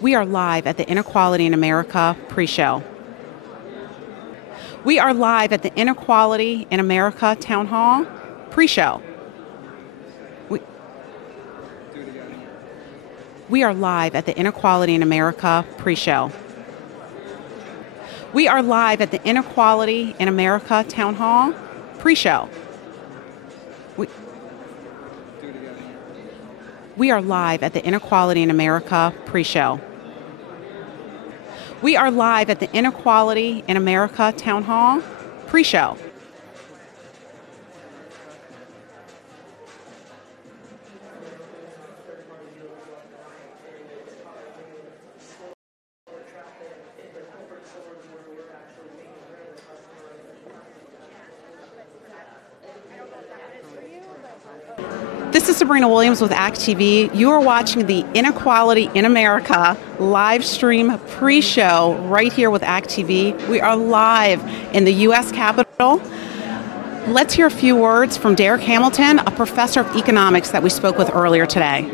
We are live at the Inequality in America pre-show. We are live at the Inequality in America Town Hall pre-show. We are live at the Inequality in America pre-show. We are live at the Inequality in America Town Hall pre-show. We are live at the Inequality in America pre-show. We are live at the Inequality in America Town Hall pre-show. This is Sabrina Williams with act.tv. You are watching the Inequality in America live stream pre-show right here with act.tv. We are live in the U.S. Capitol. Let's hear a few words from Derek Hamilton, a professor of economics that we spoke with earlier today.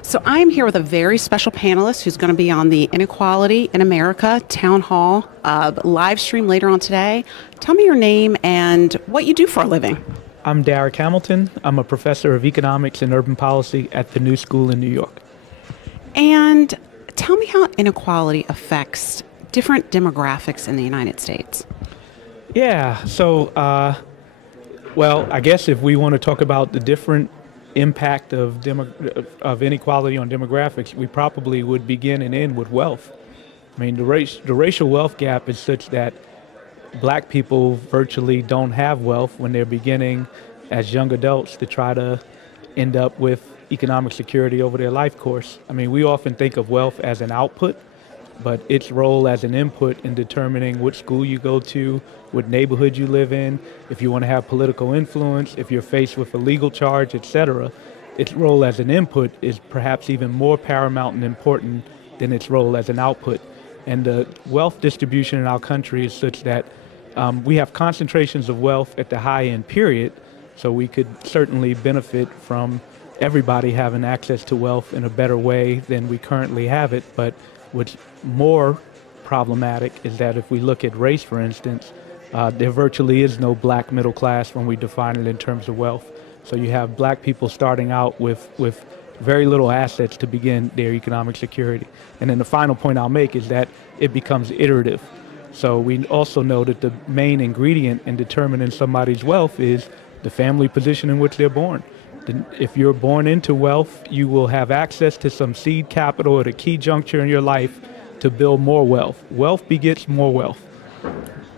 So I'm here with a very special panelist who's going to be on the Inequality in America Town Hall live stream later on today. Tell me your name and what you do for a living. I'm Derek Hamilton. I'm a professor of economics and urban policy at the New School in New York. And tell me how inequality affects different demographics in the United States. Yeah, so, well, I guess if we want to talk about the different impact of inequality on demographics, we probably would begin and end with wealth. I mean, the racial wealth gap is such that Black people virtually don't have wealth when they're beginning as young adults to try to end up with economic security over their life course. I mean, we often think of wealth as an output, but its role as an input in determining which school you go to, what neighborhood you live in, if you want to have political influence, if you're faced with a legal charge, etc. Its role as an input is perhaps even more paramount and important than its role as an output. And the wealth distribution in our country is such that we have concentrations of wealth at the high end period, so we could certainly benefit from everybody having access to wealth in a better way than we currently have it. But what's more problematic is that if we look at race, for instance, there virtually is no Black middle class when we define it in terms of wealth. So you have Black people starting out with very little assets to begin their economic security. And then the final point I'll make is that it becomes iterative. So we also know that the main ingredient in determining somebody's wealth is the family position in which they're born. If you're born into wealth, you will have access to some seed capital at a key juncture in your life to build more wealth. Wealth begets more wealth.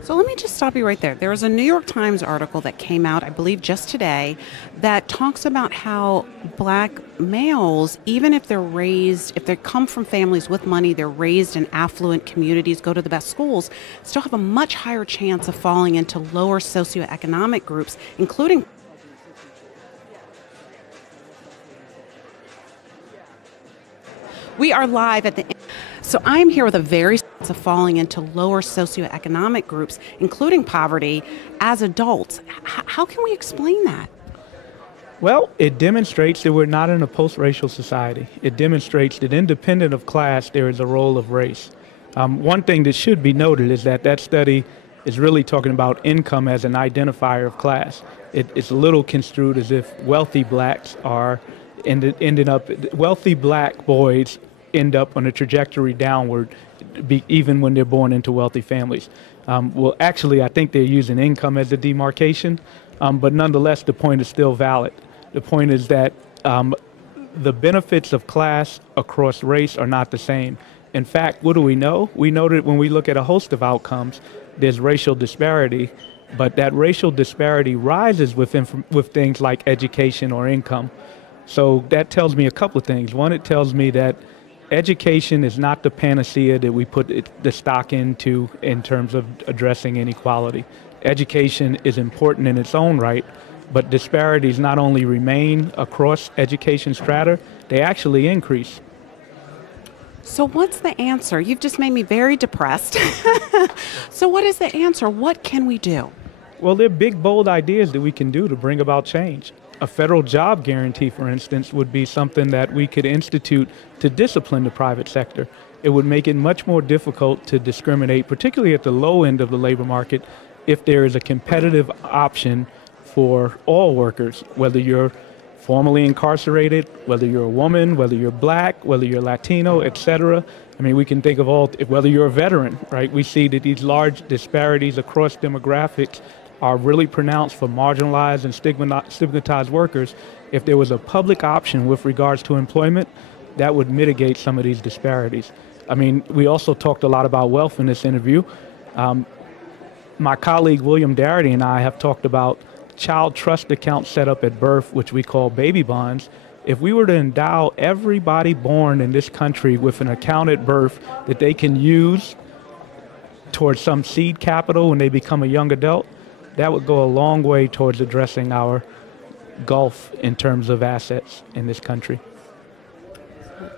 So let me just stop you right there. There was a New York Times article that came out, I believe just today, that talks about how Black males, even if if they come from families with money, they're raised in affluent communities, go to the best schools, still have a much higher chance of falling into lower socioeconomic groups, including We are live at the So I'm here with a very of falling into lower socioeconomic groups, including poverty, as adults. How can we explain that? Well, it demonstrates that we're not in a post-racial society. It demonstrates that independent of class, there is a role of race. One thing that should be noted is that study is really talking about income as an identifier of class. It's a little construed as if wealthy Blacks are wealthy Black boys end up on a trajectory downward, even when they're born into wealthy families. Well, actually, I think they're using income as a demarcation, but nonetheless, the point is still valid. The point is that the benefits of class across race are not the same. In fact, what do we know? We know that when we look at a host of outcomes, there's racial disparity, but that racial disparity rises with things like education or income. So that tells me a couple of things. One, it tells me that education is not the panacea that we put the stock into in terms of addressing inequality. Education is important in its own right, but disparities not only remain across education strata, they actually increase. So what's the answer? You've just made me very depressed. So what is the answer? What can we do? Well, there are big, bold ideas that we can do to bring about change. a federal job guarantee, for instance, would be something that we could institute to discipline the private sector. It would make it much more difficult to discriminate, particularly at the low end of the labor market, if there is a competitive option for all workers, whether you're formerly incarcerated, whether you're a woman, whether you're black, whether you're Latino, et cetera. I mean, we can think of whether you're a veteran, right? We see that these large disparities across demographics are really pronounced for marginalized and stigmatized workers. If there was a public option with regards to employment, that would mitigate some of these disparities. I mean, we also talked a lot about wealth in this interview. My colleague William Darity and I have talked about child trust accounts set up at birth, which we call baby bonds. If we were to endow everybody born in this country with an account at birth that they can use towards some seed capital when they become a young adult, that would go a long way towards addressing our gulf in terms of assets in this country.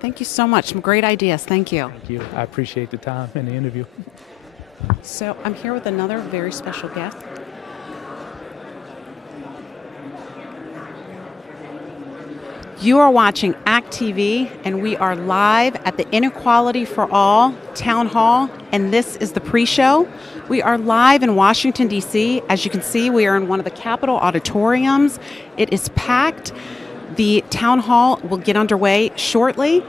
Thank you so much. Some great ideas. Thank you. Thank you. I appreciate the time and the interview. So I'm here with another very special guest. You are watching Act TV, and we are live at the Inequality for All Town Hall, and this is the pre-show. We are live in Washington, D.C. As you can see, we are in one of the Capitol auditoriums. It is packed. The town hall will get underway shortly.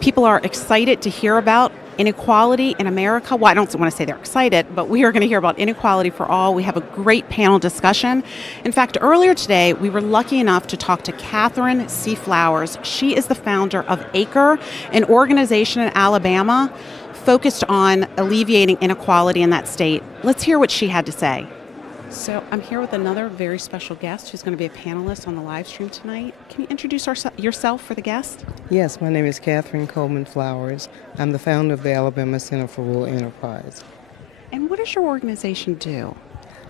People are excited to hear about inequality in America. Well, I don't want to say they're excited, but we are going to hear about inequality for all. We have a great panel discussion. In fact, earlier today, we were lucky enough to talk to Catherine C. Flowers. She is the founder of ACRE, an organization in Alabama focused on alleviating inequality in that state. Let's hear what she had to say. So I'm here with another very special guest who's going to be a panelist on the live stream tonight. Can you introduce yourself for the guest? Yes, my name is Catherine Coleman Flowers. I'm the founder of the Alabama Center for Rural Enterprise. And what does your organization do?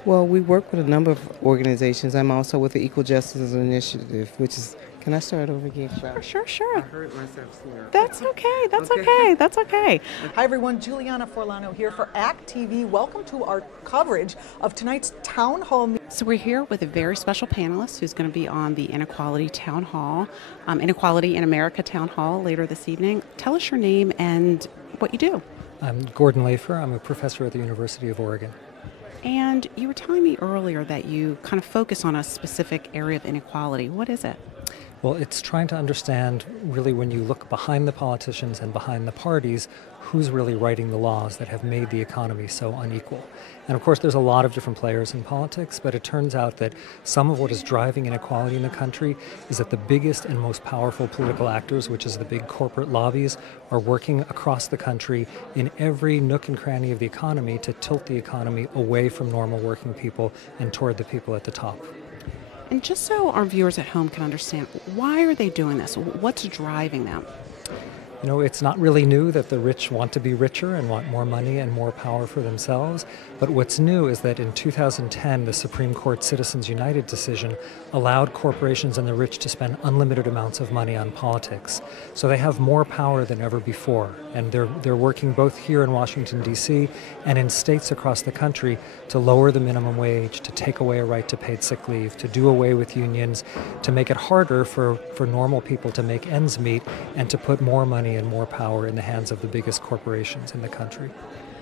Well, we work with a number of organizations. I'm also with the Equal Justice Initiative, which is... Can I start over again? Sure. I heard myself slur. That's okay. That's okay. Hi everyone, Juliana Forlano here for Act TV. Welcome to our coverage of tonight's Town Hall meeting. So we're here with a very special panelist who's going to be on the Inequality Town Hall, Inequality in America Town Hall later this evening. Tell us your name and what you do. I'm Gordon Lafer. I'm a professor at the University of Oregon. And you were telling me earlier that you kind of focus on a specific area of inequality. What is it? Well, it's trying to understand, really, when you look behind the politicians and behind the parties, who's really writing the laws that have made the economy so unequal. And of course, there's a lot of different players in politics, but it turns out that some of what is driving inequality in the country is that the biggest and most powerful political actors, which is the big corporate lobbies, are working across the country in every nook and cranny of the economy to tilt the economy away from normal working people and toward the people at the top. And just so our viewers at home can understand, why are they doing this? What's driving them? You know, it's not really new that the rich want to be richer and want more money and more power for themselves. But what's new is that in 2010, the Supreme Court Citizens United decision allowed corporations and the rich to spend unlimited amounts of money on politics. So they have more power than ever before. And they're working both here in Washington, D.C. and in states across the country to lower the minimum wage, to take away a right to paid sick leave, to do away with unions, to make it harder for normal people to make ends meet, and to put more money and more power in the hands of the biggest corporations in the country.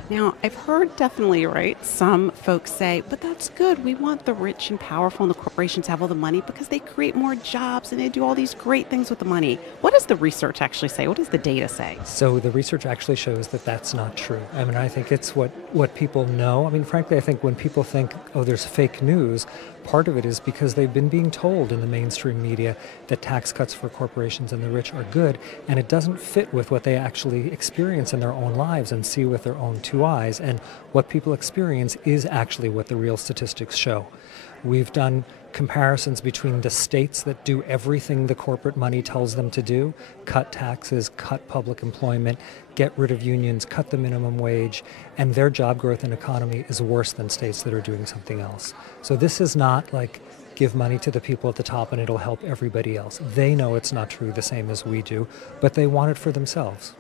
Now, I've heard definitely, right, some folks say, but that's good. We want the rich and powerful and the corporations to have all the money because they create more jobs and they do all these great things with the money. What does the research actually say? What does the data say? So the research actually shows that that's not true. I mean, I think it's what people know. I mean, frankly, I think when people think, oh, there's fake news, part of it is because they've been being told in the mainstream media that tax cuts for corporations and the rich are good, and it doesn't fit with what they actually experience in their own lives and see with their own two eyes. And what people experience is actually what the real statistics show. We've done comparisons between the states that do everything the corporate money tells them to do, cut taxes, cut public employment, get rid of unions, cut the minimum wage, and their job growth and economy is worse than states that are doing something else. So this is not like give money to the people at the top and it'll help everybody else. They know it's not true the same as we do, but they want it for themselves.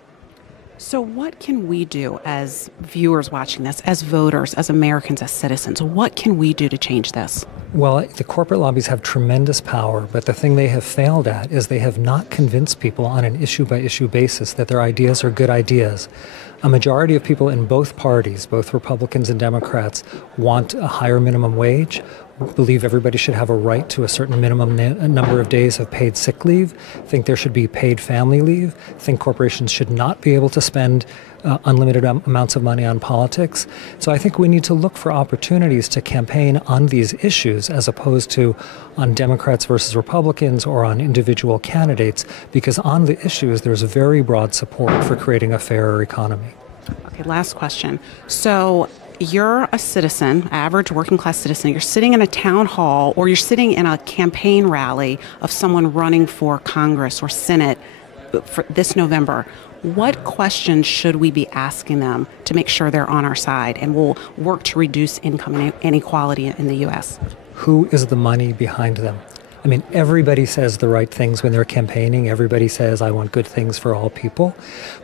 So what can we do as viewers watching this, as voters, as Americans, as citizens? What can we do to change this? Well, the corporate lobbies have tremendous power, but the thing they have failed at is they have not convinced people on an issue-by-issue basis that their ideas are good ideas. A majority of people in both parties, both Republicans and Democrats, want a higher minimum wage, believe everybody should have a right to a certain minimum number of days of paid sick leave, think there should be paid family leave, think corporations should not be able to spend unlimited amounts of money on politics. So I think we need to look for opportunities to campaign on these issues as opposed to on Democrats versus Republicans or on individual candidates, because on the issues there's very broad support for creating a fairer economy. Okay, last question. So you're a citizen, average working class citizen, you're sitting in a town hall or you're sitting in a campaign rally of someone running for Congress or Senate for this November. What questions should we be asking them to make sure they're on our side and will work to reduce income inequality in the U.S.? Who is the money behind them? I mean, everybody says the right things when they're campaigning. Everybody says, I want good things for all people.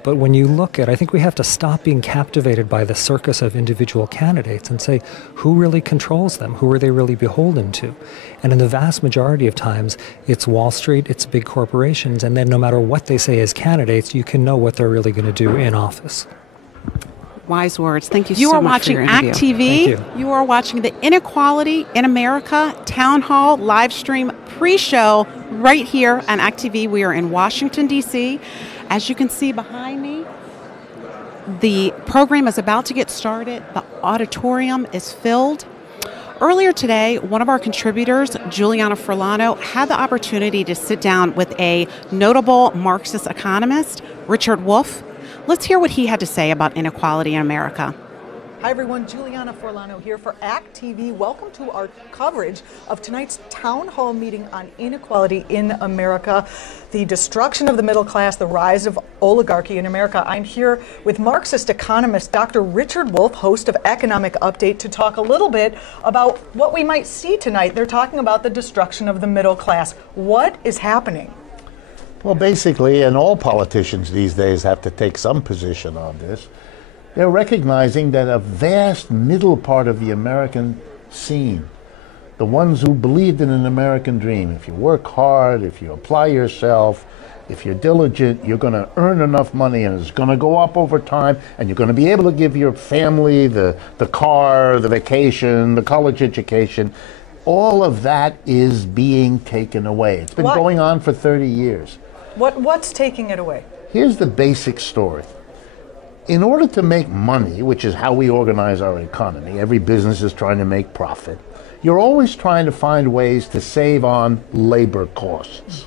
But when you look at, I think we have to stop being captivated by the circus of individual candidates and say, who really controls them? Who are they really beholden to? And in the vast majority of times, it's Wall Street, it's big corporations, and then no matter what they say as candidates, you can know what they're really going to do in office. Wise words. Thank you so much for your interview. You are watching Act TV. You are watching the Inequality in America Townhall live stream pre-show right here on Act TV. We are in Washington, D.C. As you can see behind me, the program is about to get started. The auditorium is filled. Earlier today, one of our contributors, Juliana Furlano, had the opportunity to sit down with a notable Marxist economist, Richard Wolff. Let's hear what he had to say about inequality in America. Hi everyone, Juliana Furlano here for Act TV. Welcome to our coverage of tonight's town hall meeting on inequality in America, the destruction of the middle class, the rise of oligarchy in America. I'm here with Marxist economist Dr. Richard Wolff, host of Economic Update, to talk a little bit about what we might see tonight. They're talking about the destruction of the middle class. What is happening? Well, basically, and all politicians these days have to take some position on this, they're recognizing that a vast middle part of the American scene, the ones who believed in an American dream, if you work hard, if you apply yourself, if you're diligent, you're going to earn enough money and it's going to go up over time and you're going to be able to give your family the car, the vacation, the college education. All of that is being taken away. It's been going on for 30 years. What's taking it away? Here's the basic story. In order to make money, which is how we organize our economy, every business is trying to make profit, you're always trying to find ways to save on labor costs.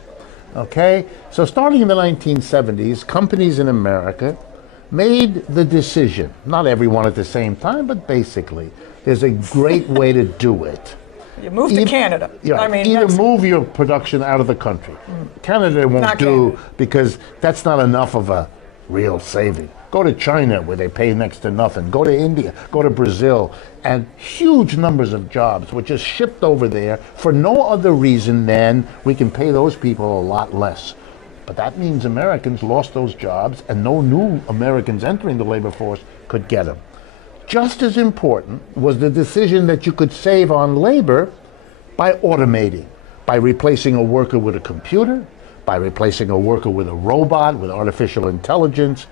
Okay? So starting in the 1970s, companies in America made the decision, not everyone at the same time, but basically, there's a great way to do it. You move to Canada. Yeah, I mean, either move your production out of the country. Canada won't do because that's not enough of a real saving. Go to China where they pay next to nothing. Go to India, go to Brazil, and huge numbers of jobs were just shipped over there for no other reason than we can pay those people a lot less. But that means Americans lost those jobs and no new Americans entering the labor force could get them. Just as important was the decision that you could save on labor by automating, by replacing a worker with a computer, by replacing a worker with a robot, with artificial intelligence.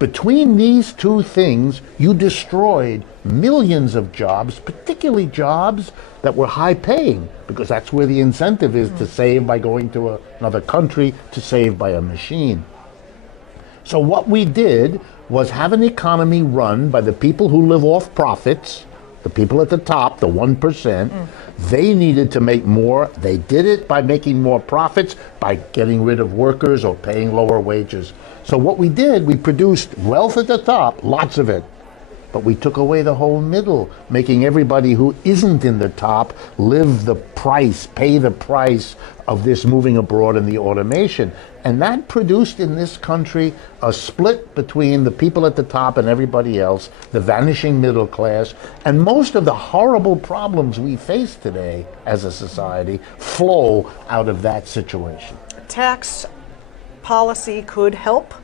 Between these two things, you destroyed millions of jobs, particularly jobs that were high paying, because that's where the incentive is to save by going to another country, to save by a machine. So what we did was have an economy run by the people who live off profits, the people at the top, the 1%. They needed to make more. They did it by making more profits, by getting rid of workers or paying lower wages. So what we did, we produced wealth at the top, lots of it, but we took away the whole middle, making everybody who isn't in the top live the price, pay the price of this moving abroad and the automation. And that produced in this country a split between the people at the top and everybody else, the vanishing middle class, and most of the horrible problems we face today as a society flow out of that situation. Tax policy could help?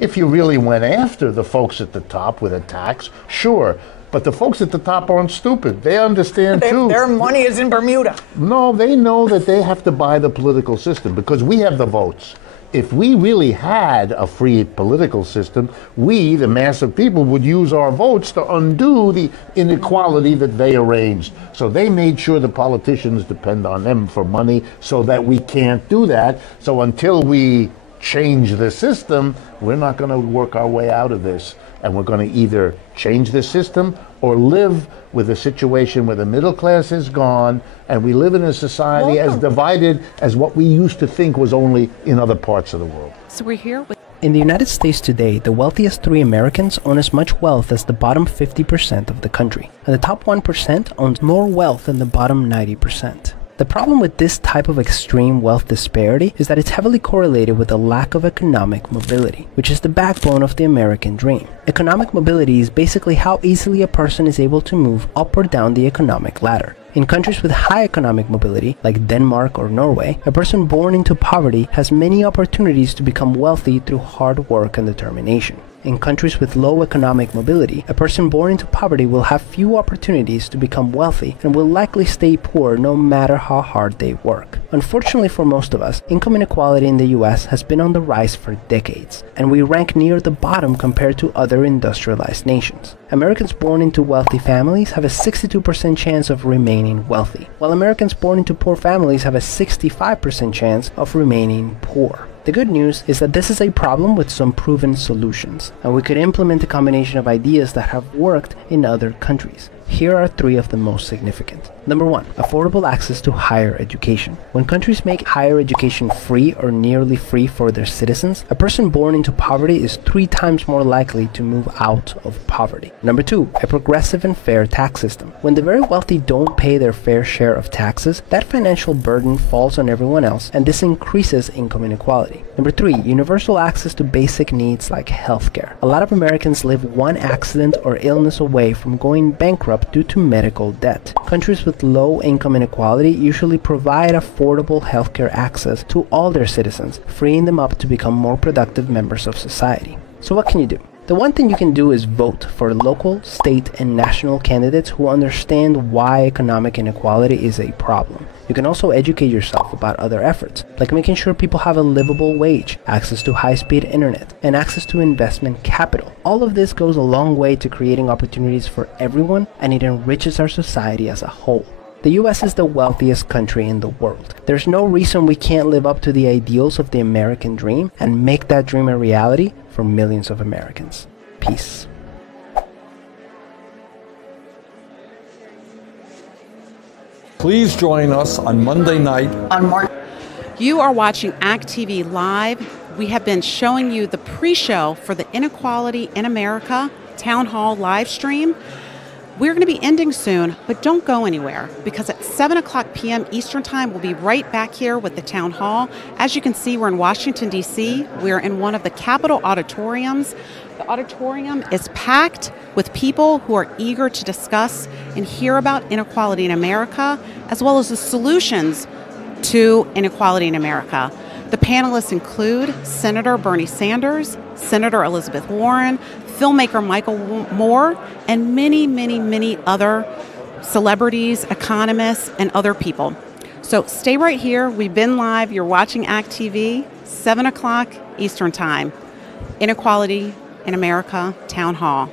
If you really went after the folks at the top with a tax, sure. But the folks at the top aren't stupid. They understand too. Their money is in Bermuda. No, they know that they have to buy the political system because we have the votes. If we really had a free political system, we, the mass of people, would use our votes to undo the inequality that they arranged. So they made sure the politicians depend on them for money so that we can't do that. So until we change the system, we're not going to work our way out of this. And we're going to either change the system or live with a situation where the middle class is gone and we live in a society as divided as what we used to think was only in other parts of the world. So we're here with... In the United States today, the wealthiest 3 Americans own as much wealth as the bottom 50% of the country, and the top 1% owns more wealth than the bottom 90%. The problem with this type of extreme wealth disparity is that it's heavily correlated with a lack of economic mobility, which is the backbone of the American dream. Economic mobility is basically how easily a person is able to move up or down the economic ladder. In countries with high economic mobility, like Denmark or Norway, a person born into poverty has many opportunities to become wealthy through hard work and determination. In countries with low economic mobility, a person born into poverty will have few opportunities to become wealthy and will likely stay poor no matter how hard they work. Unfortunately for most of us, income inequality in the US has been on the rise for decades, and we rank near the bottom compared to other industrialized nations. Americans born into wealthy families have a 62% chance of remaining wealthy, while Americans born into poor families have a 65% chance of remaining poor. The good news is that this is a problem with some proven solutions, and we could implement a combination of ideas that have worked in other countries. Here are 3 of the most significant. Number 1, affordable access to higher education. When countries make higher education free or nearly free for their citizens, a person born into poverty is 3 times more likely to move out of poverty. Number 2, a progressive and fair tax system. When the very wealthy don't pay their fair share of taxes, that financial burden falls on everyone else, and this increases income inequality. Number 3, universal access to basic needs like healthcare. A lot of Americans live one accident or illness away from going bankrupt due to medical debt. Countries with low income inequality usually provide affordable healthcare access to all their citizens, freeing them up to become more productive members of society. So what can you do? The one thing you can do is vote for local, state, and national candidates who understand why economic inequality is a problem. You can also educate yourself about other efforts, like making sure people have a livable wage, access to high-speed internet, and access to investment capital. All of this goes a long way to creating opportunities for everyone, and it enriches our society as a whole. The US is the wealthiest country in the world. There's no reason we can't live up to the ideals of the American dream and make that dream a reality for millions of Americans. Peace. Please join us on Monday night. You are watching ACT TV Live. We have been showing you the pre-show for the Inequality in America Townhall live stream. We're going to be ending soon, but don't go anywhere, because at 7:00 p.m. Eastern Time, we'll be right back here with the Town Hall. As you can see, we're in Washington, D.C. We're in one of the Capitol auditoriums. The auditorium is packed with people who are eager to discuss and hear about inequality in America, as well as the solutions to inequality in America. The panelists include Senator Bernie Sanders, Senator Elizabeth Warren, filmmaker Michael Moore, and many, many, many other celebrities, economists, and other people. So stay right here. We've been live. You're watching ACT TV, 7:00 Eastern Time. Inequality in America, Town Hall.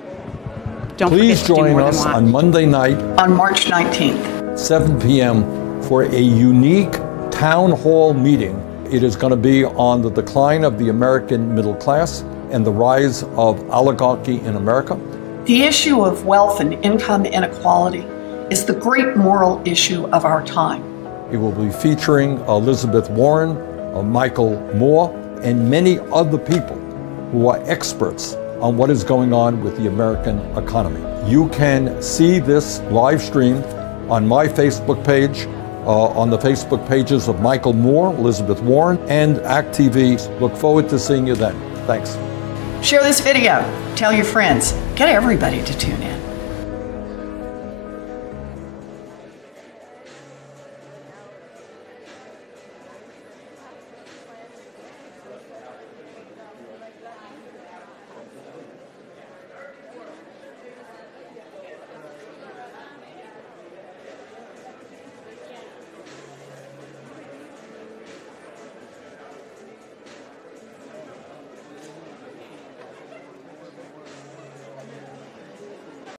Don't Please forget to do join more than us watch. on Monday night, on March 19th, 7 p.m. for a unique town hall meeting. It is going to be on the decline of the American middle class and the rise of oligarchy in America. the issue of wealth and income inequality is the great moral issue of our time. It will be featuring Elizabeth Warren, Michael Moore, and many other people who are experts on what is going on with the American economy. You can see this live stream on my Facebook page, on the Facebook pages of Michael Moore, Elizabeth Warren, and ACT TV. Look forward to seeing you then. Thanks. Share this video, tell your friends, get everybody to tune in.